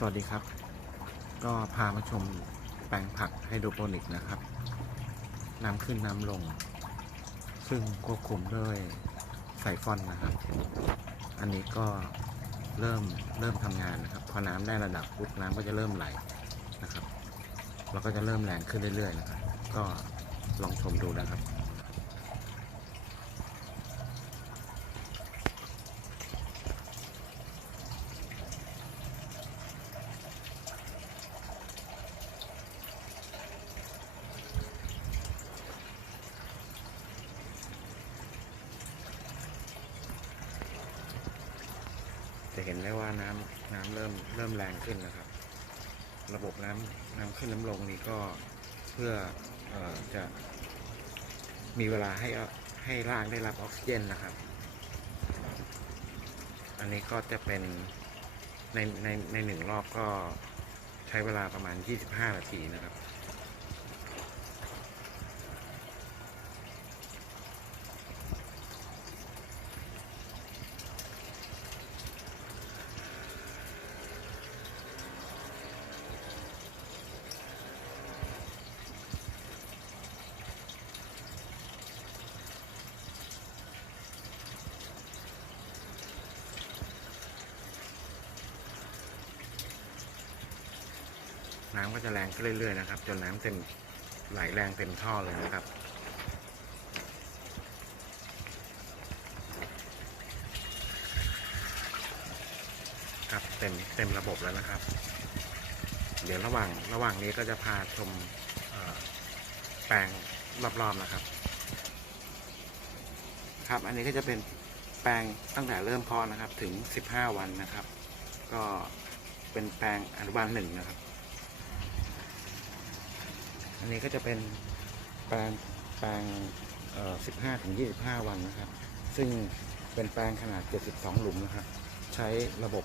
สวัสดีครับ ก็พามาชมแปลงผักไฮโดรโปนิกนะครับน้ำขึ้นน้ำลง ซึ่งควบคุมด้วยไซฟอนนะครับ อันนี้ก็เริ่มเริ่มทำงานนะครับ พอน้ำได้ระดับปุ๊บน้ำก็จะเริ่มไหลนะครับแล้วก็จะเริ่มแรงขึ้นเรื่อยๆนะครับ ก็ลองชมดูนะครับ จะเห็นได้ว่าน้ำน้ำเริ่มเริ่มแรงขึ้นนะครับ ระบบน้ำน้ำขึ้นน้ำลงนี้ก็เพื่อออจะมีเวลาให้ให้ร่างได้รับออกซิเจนนะครับ อันนี้ก็จะเป็นในในในหนึ่งรอบก็ใช้เวลาประมาณ 25 นาทีนะครับ น้ำก็จะแรงขึ้นเรื่อยๆนะครับ จนน้ำเต็มไหลแรงเต็มท่อเลยนะครับครับเต็มเต็มระบบแล้วนะครับ เดี๋ยวระหว่างระหว่างนี้ก็จะพาชมแปลงรอบๆนะครับ ครับอันนี้ก็จะเป็นแปลงตั้งแต่เริ่มเพาะนะครับถึง 15 วันนะครับ ก็เป็นแปลงอนุบาลหนึ่งนะครับ นนี้ก็จะเป็นแปลงแปลงเอ่อ15ถึง25วันนะครับ ซึ่งเป็นแปลงขนาด72หลุมนะครับ ใช้ระบบ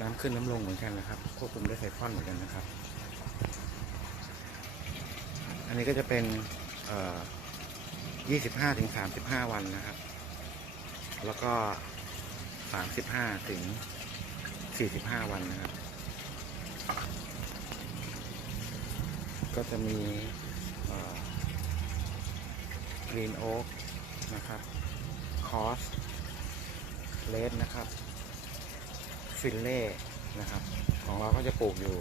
น้ำขึ้นน้ำลงเหมือนกันนะครับ ควบคุมด้วยไซฟอนเหมือนกันนะครับ อันนี้ก็จะเป็นเอ่อ25ถึง35วันนะครับ แล้วก็35ถึง45วันนะครับ ก็จะมีกรีนโอ๊กนะครับคอสเลดนะครับ ฟิลเล่นะครับ ของเราก็จะปลูกอยู่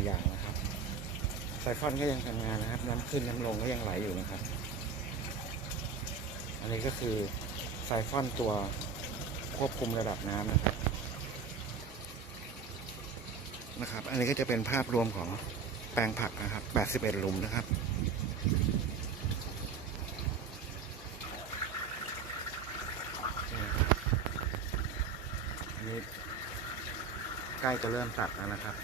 4 อย่างนะครับไซฟอนก็ยังทำงานนะครับ น้ำขึ้นน้ำลงก็ยังไหลอยู่นะครับ อันนี้ก็คือไซฟอนตัวควบคุมระดับน้ำนะครับนะครับ อันนี้ก็จะเป็นภาพรวมของ แปลงผักนะครับ81หลุมนะครับนี่ใกล้จะเริ่มตัดแล้วนะครับ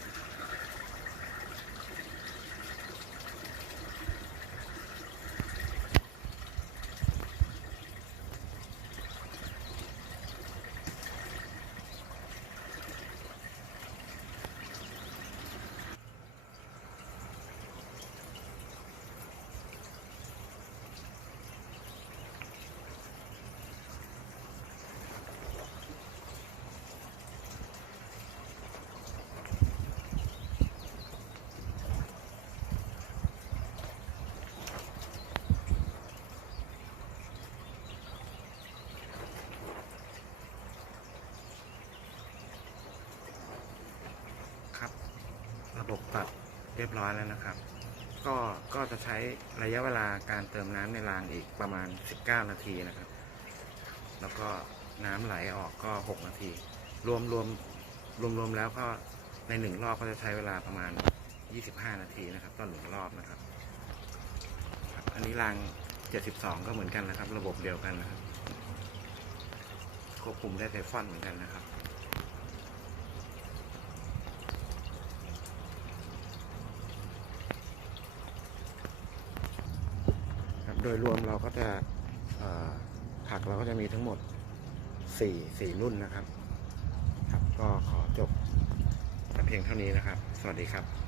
บบ ตัดเรียบร้อยแล้วนะครับ ก็ก็จะใช้ระยะเวลาการเติมน้ำในรางอีกประมาณ 19 นาทีนะครับ แล้วก็น้ำไหลออกก็ 6 นาที รวมรวมรวมรวมแล้วก็ในหนึ่งรอบก็จะใช้เวลาประมาณ 25 นาทีนะครับต่อหนึ่งรอบนะครับครับ อันนี้ราง 72 ก็เหมือนกันนะครับ ระบบเดียวกันนะครับควบคุมได้ไซฟอนเหมือนกันนะครับ ครับโดยรวมเราก็จะผักเราก็จะมีทั้งหมด4 4รุ่นนะครับ ครับ ก็ขอจบแต่เพียงเท่านี้นะครับ สวัสดีครับ